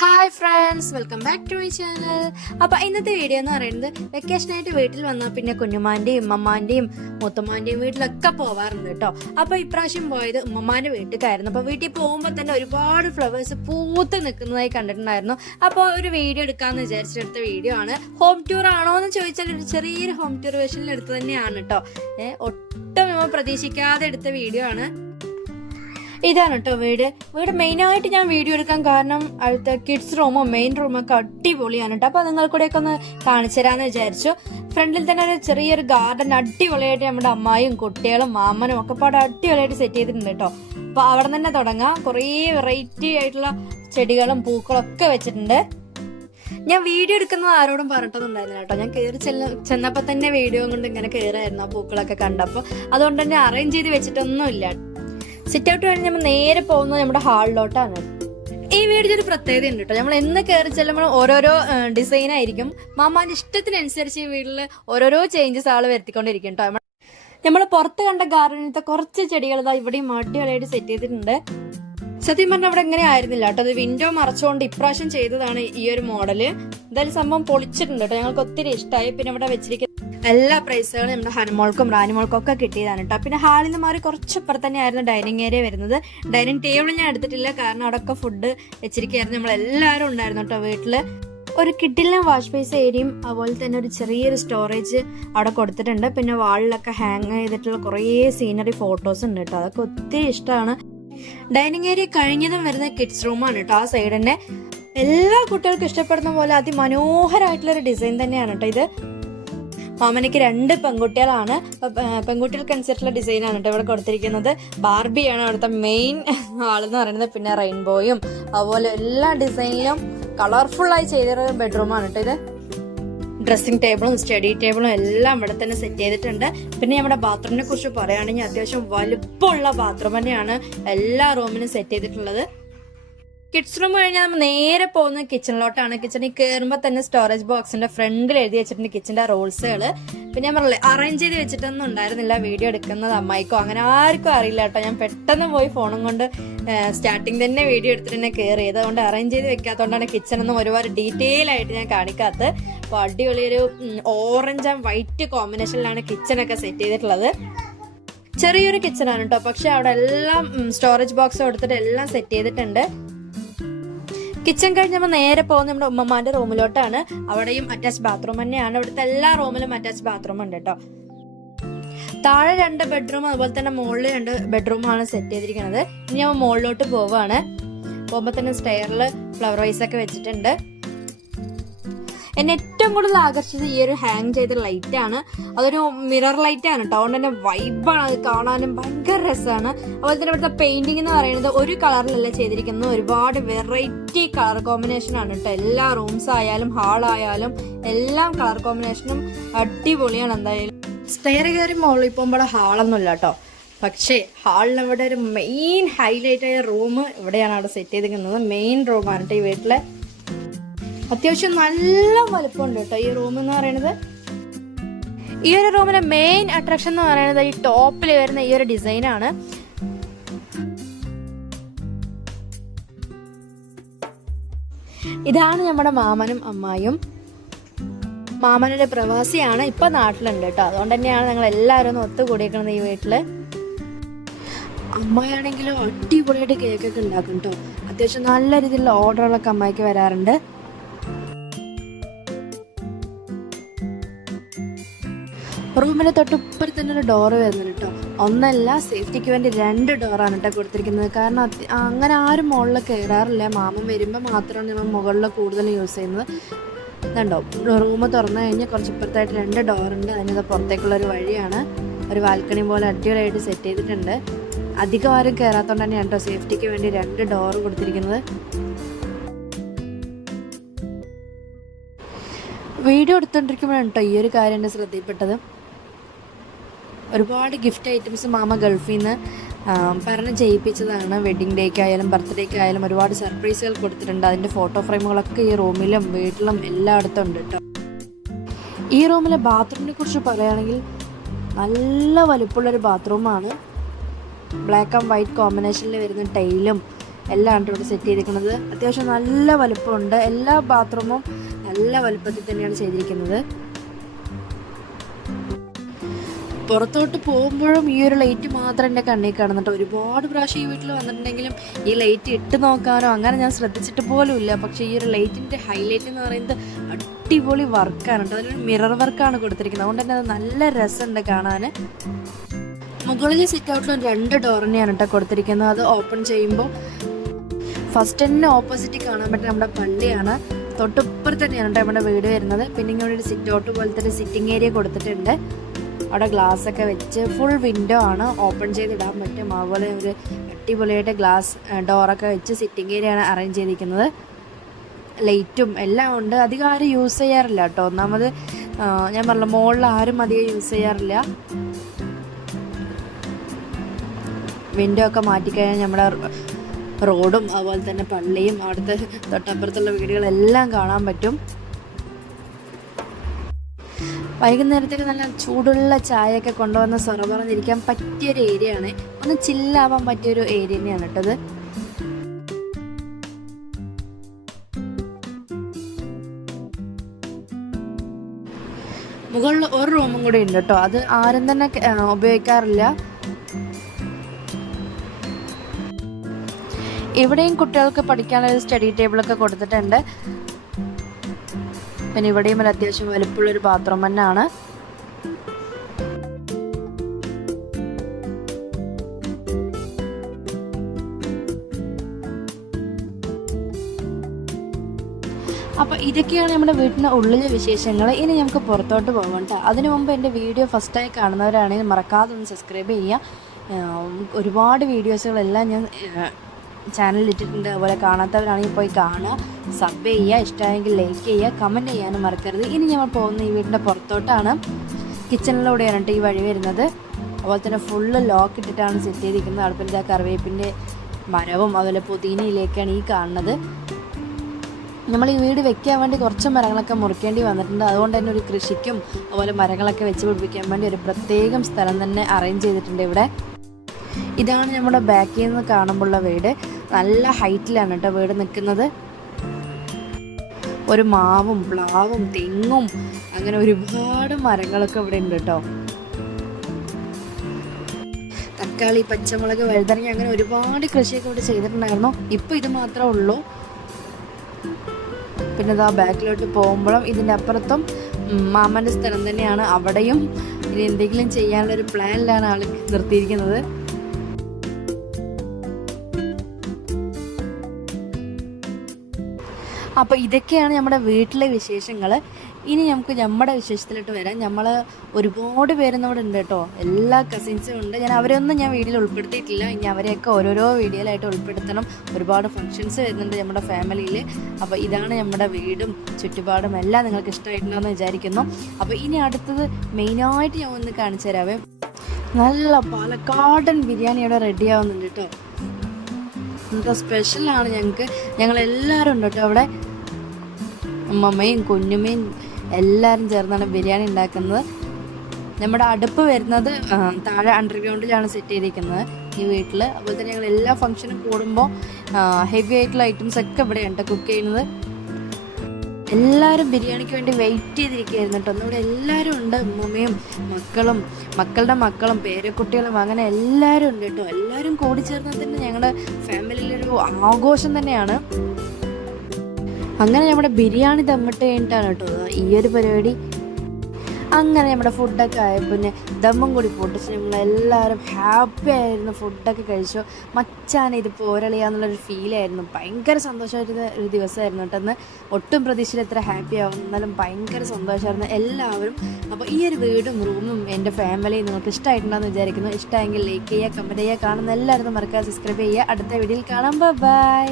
Hi friends, welcome back to my channel. അപ്പോൾ ഇന്നത്തെ video എന്ന് പറയുന്നത് വെക്കേഷനായിട്ട് വീട്ടിൽ വന്നാൽ പിന്നെ കുഞ്ഞുമാൻ്റെയും ഉമ്മമാൻ്റെയും മുത്തമ്മാൻ്റെയും വീട്ടിലൊക്കെ പോവാറുണ്ട് കേട്ടോ. അപ്പോൾ ഇപ്രാവശ്യം പോയത് ഉമ്മമാൻ്റെ വീട്ടിലേക്കായിരുന്നു. അപ്പോൾ വീട്ടിൽ പോകുമ്പോൾ തന്നെ ഒരുപാട് ഫ്ലവേഴ്സ് പൂത്ത് നിൽക്കുന്നതായി കണ്ടിട്ടുണ്ടായിരുന്നു. അപ്പോൾ ഒരു വീഡിയോ എടുക്കാമെന്ന് വിചാരിച്ചെടുത്ത വീഡിയോ ആണ്. ഹോം ടൂർ ആണോ എന്ന് ചോദിച്ചാൽ ഒരു ചെറിയൊരു ഹോം ടൂർ വേഷനിൽ എടുത്ത് തന്നെയാണ് കേട്ടോ. ഒട്ടും നമ്മൾ പ്രതീക്ഷിക്കാതെ എടുത്ത വീഡിയോ ആണ്. ഇതാണ് കേട്ടോ വീട് മെയിനായിട്ട് ഞാൻ വീഡിയോ എടുക്കാൻ കാരണം അടുത്ത കിഡ്സ് റൂമും മെയിൻ റൂമൊക്കെ അടിപൊളിയാണ് കേട്ടോ. അപ്പോൾ നിങ്ങൾക്കൂടെയൊക്കെ ഒന്ന് കാണിച്ചു തരാമെന്ന് വിചാരിച്ചു. ഫ്രണ്ടിൽ തന്നെ ഒരു ചെറിയൊരു ഗാർഡൻ അടിപൊളിയായിട്ട് നമ്മുടെ അമ്മായും കുട്ടികളും മാമനും ഒക്കെ പാടെ അടിപൊളിയായിട്ട് സെറ്റ് ചെയ്തിട്ടുണ്ട് കേട്ടോ. അപ്പോൾ അവിടെ തന്നെ തുടങ്ങാം. കുറേ വെറൈറ്റി ആയിട്ടുള്ള ചെടികളും പൂക്കളും ഒക്കെ വെച്ചിട്ടുണ്ട്. ഞാൻ വീഡിയോ എടുക്കുന്നത് ആരോടും പറഞ്ഞിട്ടൊന്നുണ്ടായിരുന്നില്ല കേട്ടോ. ഞാൻ കയറി ചെന്നപ്പോൾ തന്നെ വീഡിയോ കൊണ്ട് ഇങ്ങനെ കയറായിരുന്നു ആ പൂക്കളൊക്കെ കണ്ടപ്പോൾ. അതുകൊണ്ട് തന്നെ അറേഞ്ച് ചെയ്ത് വെച്ചിട്ടൊന്നുമില്ല. സിറ്റ് ഔട്ട് കഴിഞ്ഞ് നമ്മൾ നേരെ പോകുന്നത് നമ്മുടെ ഹാളിലോട്ടാണ്. ഈ വീടിന്റെ ഒരു പ്രത്യേകത ഉണ്ട് കേട്ടോ. നമ്മൾ എന്ന് കയറി ചെല്ലുമ്പോൾ ഓരോരോ ഡിസൈൻ ആയിരിക്കും. മാമാന്റെ ഇഷ്ടത്തിനനുസരിച്ച് ഈ വീട്ടിൽ ഓരോരോ ചേഞ്ചസ് ആള് വരുത്തിക്കൊണ്ടിരിക്കും കേട്ടോ. നമ്മൾ പുറത്ത് കണ്ട ഗാർഡനിലത്തെ കുറച്ച് ചെടികൾ ഇവിടെയും അടിപൊളിയായിട്ട് സെറ്റ് ചെയ്തിട്ടുണ്ട്. സത്യം പറഞ്ഞാൽ അവിടെ എങ്ങനെ ആയിരുന്നില്ല കേട്ടോ. അത് വിൻഡോ മറച്ചുകൊണ്ട് ഇപ്രാവശ്യം ചെയ്തതാണ് ഈ ഒരു മോഡല്. എന്തായാലും സംഭവം പൊളിച്ചിട്ടുണ്ട് കേട്ടോ. ഞങ്ങൾക്ക് ഒത്തിരി ഇഷ്ടമായി. പിന്നെ ഇവിടെ വെച്ചിരിക്കുന്ന എല്ലാ പ്രൈസുകളും നമ്മുടെ ഹനുമോൾക്കും റാനിമോൾക്കും ഒക്കെ കിട്ടിയതാണ് കേട്ടോ. പിന്നെ ഹാളിൽ നിന്ന് മാറി കുറച്ചപ്പുറത്ത് തന്നെയായിരുന്നു ഡൈനിങ് ഏരിയ വരുന്നത്. ഡൈനിങ് ടേബിൾ ഞാൻ എടുത്തിട്ടില്ല, കാരണം അവിടെയൊക്കെ ഫുഡ് വെച്ചിരിക്കുകയായിരുന്നു. നമ്മളെല്ലാവരും ഉണ്ടായിരുന്നു കേട്ടോ വീട്ടില്. ഒരു കിഡിലും വാഷ് ബേസ് ഏരിയയും അതുപോലെ തന്നെ ഒരു ചെറിയൊരു സ്റ്റോറേജ് അവിടെ കൊടുത്തിട്ടുണ്ട്. പിന്നെ വാളിലൊക്കെ ഹാങ് ചെയ്തിട്ടുള്ള കുറേ സീനറി ഫോട്ടോസ് ഉണ്ട് കേട്ടോ. അതൊക്കെ ഒത്തിരി ഇഷ്ടമാണ്. ഡൈനിങ് ഏരിയ കഴിഞ്ഞതും വരുന്ന കിഡ്സ് റൂമാണ് കേട്ടോ. ആ സൈഡ് തന്നെ എല്ലാ കുട്ടികൾക്കും ഇഷ്ടപ്പെടുന്ന പോലെ അതിമനോഹരമായിട്ടുള്ള ഒരു ഡിസൈൻ തന്നെയാണ് കേട്ടോ ഇത്. മാമനയ്ക്ക് 2 പെൺകുട്ടികളാണ്. പെൺകുട്ടികൾക്ക് അനുസരിച്ചുള്ള ഡിസൈനാണ് കേട്ടോ ഇവിടെ കൊടുത്തിരിക്കുന്നത്. ബാർബിയാണ് അവിടുത്തെ മെയിൻ ആളെന്ന് പറയുന്നത്. പിന്നെ റെയിൻബോയും അതുപോലെ എല്ലാ ഡിസൈനിലും കളർഫുള്ളായി ചെയ്തൊരു ബെഡ്റൂമാണ് കേട്ടോ ഇത്. ഡ്രസ്സിംഗ് ടേബിളും സ്റ്റഡി ടേബിളും എല്ലാം ഇവിടെ തന്നെ സെറ്റ് ചെയ്തിട്ടുണ്ട്. പിന്നെ നമ്മുടെ ബാത്റൂമിനെ കുറിച്ച് പറയുകയാണെങ്കിൽ അത്യാവശ്യം വലുപ്പമുള്ള ബാത്റൂം തന്നെയാണ് എല്ലാ റൂമിനും സെറ്റ് ചെയ്തിട്ടുള്ളത്. കിഡ്സ് റൂം കഴിഞ്ഞാൽ നമ്മൾ നേരെ പോകുന്നത് കിച്ചണിലോട്ടാണ്. കിച്ചണിൽ കയറുമ്പോൾ തന്നെ സ്റ്റോറേജ് ബോക്സിന്റെ ഫ്രണ്ടിൽ എഴുതി വെച്ചിട്ടുണ്ട് കിച്ചന്റെ റോൾസുകൾ. പിന്നെ ഞാൻ പറഞ്ഞില്ലേ അറേഞ്ച് ചെയ്ത് വെച്ചിട്ടൊന്നും ഉണ്ടായിരുന്നില്ല. വീഡിയോ എടുക്കുന്നത് അമ്മായിക്കോ അങ്ങനെ ആർക്കും അറിയില്ല കേട്ടോ. ഞാൻ പെട്ടെന്ന് പോയി ഫോണും കൊണ്ട് സ്റ്റാർട്ടിങ് തന്നെ വീഡിയോ എടുത്തിട്ട് തന്നെ കയറി. അതുകൊണ്ട് അറേഞ്ച് ചെയ്ത് വെക്കാത്തതുകൊണ്ടാണ് കിച്ചണൊന്നും ഒരുപാട് ഡീറ്റെയിൽ ആയിട്ട് ഞാൻ കാണിക്കാത്തത്. അപ്പോൾ അടിപൊളിയൊരു ഓറഞ്ച് ആൻഡ് വൈറ്റ് കോമ്പിനേഷനിലാണ് കിച്ചണൊക്കെ സെറ്റ് ചെയ്തിട്ടുള്ളത്. ചെറിയൊരു കിച്ചണാണ് കേട്ടോ. പക്ഷെ അവിടെ എല്ലാം സ്റ്റോറേജ് ബോക്സ് കൊടുത്തിട്ട് എല്ലാം സെറ്റ് ചെയ്തിട്ടുണ്ട്. കിച്ചൺ കഴിഞ്ഞ് നമ്മൾ നേരെ പോകുന്നത് നമ്മുടെ ഉമ്മമാന്റെ റൂമിലോട്ടാണ്. അവിടെയും അറ്റാച്ച് ബാത്റൂം തന്നെയാണ്. ഇവിടുത്തെ എല്ലാ റൂമിലും അറ്റാച്ച് ബാത്റൂം ഉണ്ട് കേട്ടോ. താഴെ 2 ബെഡ്റൂം അതുപോലെ തന്നെ മുകളിൽ 2 ബെഡ്റൂമാണ് സെറ്റ് ചെയ്തിരിക്കുന്നത്. ഇനി നമ്മൾ മുകളിലോട്ട് പോവാണ്. പോകുമ്പോൾ തന്നെ സ്റ്റെയറിൽ ഫ്ലവർ വൈസ് ഒക്കെ വെച്ചിട്ടുണ്ട്. എന്നെ ഏറ്റവും കൂടുതൽ ആകർഷിച്ചത് ഈ ഒരു ഹാങ് ചെയ്ത ലൈറ്റ് ആണ്. അതൊരു മിറർ ലൈറ്റ് ആണ് കേട്ടോ. അതുകൊണ്ട് തന്നെ വൈബാണ്, അത് കാണാനും ഭയങ്കര രസമാണ്. അതുപോലെ തന്നെ ഇവിടുത്തെ പെയിന്റിംഗ് എന്ന് പറയുന്നത് ഒരു കളറിലല്ല ചെയ്തിരിക്കുന്നത്. ഒരുപാട് വെറൈറ്റി കളർ കോമ്പിനേഷൻ ആണ് കേട്ടോ. എല്ലാ റൂംസ് ആയാലും ഹാളായാലും എല്ലാം കളർ കോമ്പിനേഷനും അടിപൊളിയാണ്. എന്തായാലും സ്റ്റെയർ കയറി മുകളിൽ പോകുമ്പോൾ ഹാളൊന്നുമില്ല കേട്ടോ. പക്ഷേ ഹാളിന് ഇവിടെ ഒരു മെയിൻ ഹൈലൈറ്റ് ആയ റൂം ഇവിടെയാണ് അവിടെ സെറ്റ് ചെയ്തിരിക്കുന്നത്. മെയിൻ റൂമാണ് കേട്ടോ ഈ വീട്ടിലെ. അത്യാവശ്യം നല്ല വലുപ്പമുണ്ട് കേട്ടോ ഈ റൂം എന്ന് പറയുന്നത്. ഈ ഒരു റൂമിലെ മെയിൻ അട്രാക്ഷൻ എന്ന് പറയുന്നത് ഈ ടോപ്പിൽ വരുന്ന ഈ ഒരു ഡിസൈനാണ്. ഇതാണ് നമ്മുടെ മാമനും അമ്മായും. മാമനൊരു പ്രവാസിയാണ്, ഇപ്പൊ നാട്ടിലുണ്ട് കേട്ടോ. അതുകൊണ്ട് തന്നെയാണ് ഞങ്ങൾ എല്ലാവരും ഒന്ന് ഒത്തുകൂടിയിരിക്കുന്നത് ഈ വീട്ടില്. അമ്മായാണെങ്കിലും അടിപൊളിയായിട്ട് കേക്കൊക്കെ ഉണ്ടാക്കും കേട്ടോ. അത്യാവശ്യം നല്ല രീതിയിലുള്ള ഓർഡറുകളൊക്കെ അമ്മായിക്ക് വരാറുണ്ട്. റൂമിന് തൊട്ടുപ്പുറത്ത് തന്നെ ഒരു ഡോറ് വരുന്നുണ്ട് കേട്ടോ. ഒന്നല്ല, സേഫ്റ്റിക്ക് വേണ്ടി 2 ഡോറാണ് കേട്ടോ കൊടുത്തിരിക്കുന്നത്. കാരണം അങ്ങനെ ആരും മുകളിൽ കയറാറില്ല. മാമൻ വരുമ്പോൾ മാത്രമാണ് നമ്മൾ മുകളിൽ കൂടുതൽ യൂസ് ചെയ്യുന്നത്. ഇതുണ്ടോ, റൂം തുറന്നു കഴിഞ്ഞാൽ കുറച്ചിപ്പുറത്തായിട്ട് 2 ഡോറുണ്ട്. അതിന് പുറത്തേക്കുള്ള ഒരു വഴിയാണ്. ഒരു ബാൽക്കണി പോലെ അടിപൊളിയായിട്ട് സെറ്റ് ചെയ്തിട്ടുണ്ട്. അധികം ആരും കയറാത്തതുകൊണ്ട് തന്നെയാണ് കേട്ടോ സേഫ്റ്റിക്ക് വേണ്ടി 2 ഡോറ് കൊടുത്തിരിക്കുന്നത്. വീഡിയോ എടുത്തുകൊണ്ടിരിക്കുമ്പോഴാണ് കേട്ടോ ഈ ഒരു കാര്യം എൻ്റെ ശ്രദ്ധയിൽപ്പെട്ടത്. ഒരുപാട് ഗിഫ്റ്റ് ഐറ്റംസ് മാമ ഗൾഫിൽ നിന്ന് പറഞ്ഞ് ചെയ്യിപ്പിച്ചതാണ്. വെഡിങ് ഡേക്കായാലും ബർത്ത്ഡേക്കായാലും ഒരുപാട് സർപ്രൈസുകൾ കൊടുത്തിട്ടുണ്ട്. അതിൻ്റെ ഫോട്ടോ ഫ്രെയിമുകളൊക്കെ ഈ റൂമിലും വീട്ടിലും എല്ലായിടത്തും ഉണ്ട് കേട്ടോ. ഈ റൂമിലെ ബാത്റൂമിനെ കുറിച്ച് പറയുകയാണെങ്കിൽ നല്ല വലുപ്പമുള്ളൊരു ബാത്റൂമാണ്. ബ്ലാക്ക് ആൻഡ് വൈറ്റ് കോമ്പിനേഷനിൽ വരുന്ന ടൈലും എല്ലാം ഇവിടെ സെറ്റ് ചെയ്തിരിക്കുന്നത്. അത്യാവശ്യം നല്ല വലുപ്പമുണ്ട്. എല്ലാ ബാത്റൂമും നല്ല വലുപ്പത്തിൽ തന്നെയാണ് ചെയ്തിരിക്കുന്നത്. പുറത്തോട്ട് പോകുമ്പോഴും ഈ ഒരു ലൈറ്റ് മാത്രം എൻ്റെ കണ്ണിൽ കാണുന്നുണ്ട്. ഒരുപാട് പ്രാവശ്യം ഈ വീട്ടിൽ വന്നിട്ടുണ്ടെങ്കിലും ഈ ലൈറ്റ് ഇട്ട് നോക്കാനോ അങ്ങനെ ഞാൻ ശ്രദ്ധിച്ചിട്ട് പോലും ഇല്ല. പക്ഷേ ഈ ഒരു ലൈറ്റിൻ്റെ ഹൈലൈറ്റ് എന്ന് പറയുന്നത് അടിപൊളി വർക്കാണ് കേട്ടോ. അതിലൊരു മിറർ വർക്കാണ് കൊടുത്തിരിക്കുന്നത്. അതുകൊണ്ട് തന്നെ അത് നല്ല രസമുണ്ട് കാണാൻ. മുകളിൽ സിറ്റ് ഔട്ടിൽ 2 ഡോർ തന്നെയാണ് കേട്ടോ കൊടുത്തിരിക്കുന്നത്. അത് ഓപ്പൺ ചെയ്യുമ്പോൾ ഫസ്റ്റ് തന്നെ ഓപ്പോസിറ്റ് കാണാൻ പറ്റുന്ന നമ്മുടെ പള്ളിയാണ്. തൊട്ടിപ്പുറത്ത് തന്നെയാണ് കേട്ടോ നമ്മുടെ വീട് വരുന്നത്. പിന്നെ ഇങ്ങനെ ഒരു സിറ്റ് ഔട്ട് പോലത്തെ ഒരു സിറ്റിംഗ് ഏരിയ കൊടുത്തിട്ടുണ്ട്. അവിടെ ഗ്ലാസ് ഒക്കെ വെച്ച് ഫുൾ വിൻഡോ ആണ്, ഓപ്പൺ ചെയ്തിടാൻ പറ്റും. അതുപോലെ ഒരു അടിപൊളിയായിട്ട് ഗ്ലാസ് ഡോറൊക്കെ വെച്ച് സിറ്റിംഗ് ഏരിയ ആണ് അറേഞ്ച് ചെയ്തിരിക്കുന്നത്. ലൈറ്റും എല്ലാം ഉണ്ട്. അധികം ആരും യൂസ് ചെയ്യാറില്ല കേട്ടോ. ഒന്നാമത് ഞാൻ പറഞ്ഞ മുകളിൽ ആരും അധികം യൂസ് ചെയ്യാറില്ല. വിൻഡോ ഒക്കെ മാറ്റിക്കഴിഞ്ഞാൽ നമ്മുടെ റോഡും അതുപോലെ തന്നെ പള്ളിയും അവിടുത്തെ തൊട്ടപ്പുറത്തുള്ള വീടുകളെല്ലാം കാണാൻ പറ്റും. വൈകുന്നേരത്തേക്ക് നല്ല ചൂടുള്ള ചായയൊക്കെ കൊണ്ടുവന്ന് സൊറ പറഞ്ഞിരിക്കാൻ പറ്റിയൊരു ഏരിയ ആണ്. ഒന്ന് ചില്ലാവാൻ പറ്റിയൊരു ഏരിയ തന്നെയാണ് കേട്ടത്. മുകളിൽ ഒരു റൂമും കൂടി ഉണ്ട് കേട്ടോ. അത് ആരും തന്നെ ഉപയോഗിക്കാറില്ല. ഇവിടെയും കുട്ടികൾക്ക് പഠിക്കാനുള്ള സ്റ്റഡി ടേബിളൊക്കെ കൊടുത്തിട്ടുണ്ട്. പിന്നെ ഇവിടെയും ഒരു അത്യാവശ്യം വലുപ്പമുള്ളൊരു ബാത്റൂം തന്നെയാണ്. അപ്പോൾ ഇതൊക്കെയാണ് നമ്മുടെ വീട്ടിൻ്റെ ഉള്ളിലെ വിശേഷങ്ങൾ. ഇനി നമുക്ക് പുറത്തോട്ട് പോകാം കേട്ടോ. അതിനു മുമ്പ് എൻ്റെ വീഡിയോ ഫസ്റ്റായി കാണുന്നവരാണെങ്കിൽ മറക്കാതെ ഒന്ന് സബ്സ്ക്രൈബ് ചെയ്യുക. ഒരുപാട് വീഡിയോസുകളെല്ലാം ഞാൻ ചാനലിൽ ഇട്ടിട്ടുണ്ട്. അതുപോലെ കാണാത്തവരാണെങ്കിൽ പോയി കാണുക, സബ് ചെയ്യുക, ഇഷ്ടമായെങ്കിൽ ലൈക്ക് ചെയ്യുക, കമൻറ്റ് ചെയ്യാനും മറക്കരുത്. ഇനി ഞങ്ങൾ പോകുന്ന ഈ വീടിൻ്റെ പുറത്തോട്ടാണ്. കിച്ചണിലൂടെയാണ് കേട്ടോ ഈ വഴി വരുന്നത്. അതുപോലെ തന്നെ ഫുള്ള് ലോക്ക് ഇട്ടിട്ടാണ് സെറ്റ് ചെയ്തിരിക്കുന്നത്. അടുപ്പിൽ ഇതാ കറിവേപ്പിൻ്റെ മരവും അതുപോലെ പുതിനയിലേക്കാണ് ഈ കാണുന്നത്. നമ്മൾ ഈ വീട് വെക്കാൻ വേണ്ടി കുറച്ച് മരങ്ങളൊക്കെ മുറിക്കേണ്ടി വന്നിട്ടുണ്ട്. അതുകൊണ്ട് തന്നെ ഒരു കൃഷിക്കും അതുപോലെ മരങ്ങളൊക്കെ വെച്ച് പിടിപ്പിക്കാൻ വേണ്ടി ഒരു പ്രത്യേകം സ്ഥലം തന്നെ അറേഞ്ച് ചെയ്തിട്ടുണ്ട് ഇവിടെ. ഇതാണ് നമ്മുടെ ബാക്കിൽ നിന്ന് കാണുമ്പോഴുള്ള വീട്. നല്ല ഹൈറ്റിലാണ് കേട്ടോ വീട് നിൽക്കുന്നത്. ഒരു മാവും പ്ലാവും തെങ്ങും അങ്ങനെ ഒരുപാട് മരങ്ങളൊക്കെ ഇവിടെ ഉണ്ട് കേട്ടോ. തക്കാളി, പച്ചമുളക്, വഴുതനങ്ങ അങ്ങനെ ഒരുപാട് കൃഷിയൊക്കെ ഇവിടെ ചെയ്തിട്ടുണ്ടായിരുന്നു. ഇപ്പം ഇത് മാത്രമേ ഉള്ളൂ. പിന്നെ ഇതാ ബാക്കിലോട്ട് പോകുമ്പോഴും ഇതിൻ്റെ അപ്പുറത്തും മാമൻ്റെ സ്ഥലം തന്നെയാണ്. അവിടെയും ഇനി എന്തെങ്കിലും ചെയ്യാനുള്ളൊരു പ്ലാനിലാണ് ആൾ നിർത്തിയിരിക്കുന്നത്. അപ്പോൾ ഇതൊക്കെയാണ് നമ്മുടെ വീട്ടിലെ വിശേഷങ്ങൾ. ഇനി നമുക്ക് നമ്മുടെ വിശേഷത്തിലോട്ട് വരാം. നമ്മൾ ഒരുപാട് പേരൊന്നും ഉണ്ട് കേട്ടോ. എല്ലാ കസിൻസും ഉണ്ട്. അവരൊന്നും ഞാൻ വീഡിയോയിൽ ഉൾപ്പെടുത്തിയിട്ടില്ല. ഇനി അവരെയൊക്കെ ഓരോരോ വീഡിയോയിലായിട്ട് ഉൾപ്പെടുത്തണം. ഒരുപാട് ഫങ്ഷൻസ് വരുന്നുണ്ട് നമ്മുടെ ഫാമിലിയിൽ. അപ്പോൾ ഇതാണ് നമ്മുടെ വീടും ചുറ്റുപാടും എല്ലാം നിങ്ങൾക്ക് ഇഷ്ടമായിട്ടുണ്ടെന്ന് വിചാരിക്കുന്നു. അപ്പോൾ ഇനി അടുത്തത് മെയിനായിട്ട് ഞാൻ ഒന്ന് കാണിച്ചു തരാവേ. നല്ല പാലക്കാടൻ ബിരിയാണി ഇവിടെ റെഡി ആവുന്നുണ്ട് കേട്ടോ. എന്താ സ്പെഷ്യലാണ് ഞങ്ങളെല്ലാവരും ഉണ്ട് കേട്ടോ അവിടെ. അമ്മമ്മയും കുഞ്ഞുമ്മയും എല്ലാവരും ചേർന്നാണ് ബിരിയാണി ഉണ്ടാക്കുന്നത്. നമ്മുടെ അടുപ്പ് വരുന്നത് താഴെ അണ്ടർഗ്രൗണ്ടിലാണ് സെറ്റ് ചെയ്തിരിക്കുന്നത് ഈ വീട്ടിൽ. അതുപോലെ തന്നെ ഞങ്ങൾ എല്ലാ ഫംഗ്ഷനും കൂടുമ്പോൾ ഹെവി ആയിട്ടുള്ള ഐറ്റംസ് ഒക്കെ ഇവിടെയാണ് കുക്ക് ചെയ്യുന്നത്. എല്ലാവരും ബിരിയാണിക്ക് വേണ്ടി വെയിറ്റ് ചെയ്തിരിക്കുകയായിരുന്നു കേട്ടോ. ഇവിടെ എല്ലാവരും ഉണ്ട്. ഉമ്മയും മക്കളും മക്കളുടെ മക്കളും പേരക്കുട്ടികളും അങ്ങനെ എല്ലാവരും ഉണ്ട് കേട്ടോ. എല്ലാവരും കൂടി ചേർന്നത് തന്നെ ഞങ്ങളുടെ ഫാമിലിയിലൊരു ആഘോഷം തന്നെയാണ്. അങ്ങനെ നമ്മുടെ ബിരിയാണി ദമ്മിട്ട് കഴിഞ്ഞിട്ടാണ് കേട്ടോ ഈ ഒരു പരിപാടി. അങ്ങനെ നമ്മുടെ ഫുഡൊക്കെ ആയ പിന്നെ ദമ്മും കൂടി പൊട്ടിച്ച് നമ്മളെല്ലാവരും ഹാപ്പി ആയിരുന്നു. ഫുഡൊക്കെ കഴിച്ചു. മച്ചാൻ ഇത് പോരളിയാന്നുള്ളൊരു ഫീലായിരുന്നു. ഭയങ്കര സന്തോഷമായിരുന്ന ഒരു ദിവസമായിരുന്നു കേട്ടെന്ന്. ഒട്ടും പ്രതീക്ഷയിൽ എത്ര ഹാപ്പി ആവും, എന്നാലും ഭയങ്കര സന്തോഷമായിരുന്നു എല്ലാവരും. അപ്പോൾ ഈ ഒരു വീടും റൂമും എൻ്റെ ഫാമിലിയും നിങ്ങൾക്ക് ഇഷ്ടമായിട്ടുണ്ടെന്ന് വിചാരിക്കുന്നു. ഇഷ്ടമെങ്കിൽ ലൈക്ക് ചെയ്യുക, കമൻറ്റ് ചെയ്യുക. കാണുന്ന എല്ലാവരും മറക്കാതെ സബ്സ്ക്രൈബ് ചെയ്യുക. അടുത്ത വീഡിയോയിൽ കാണാം. ബൈ.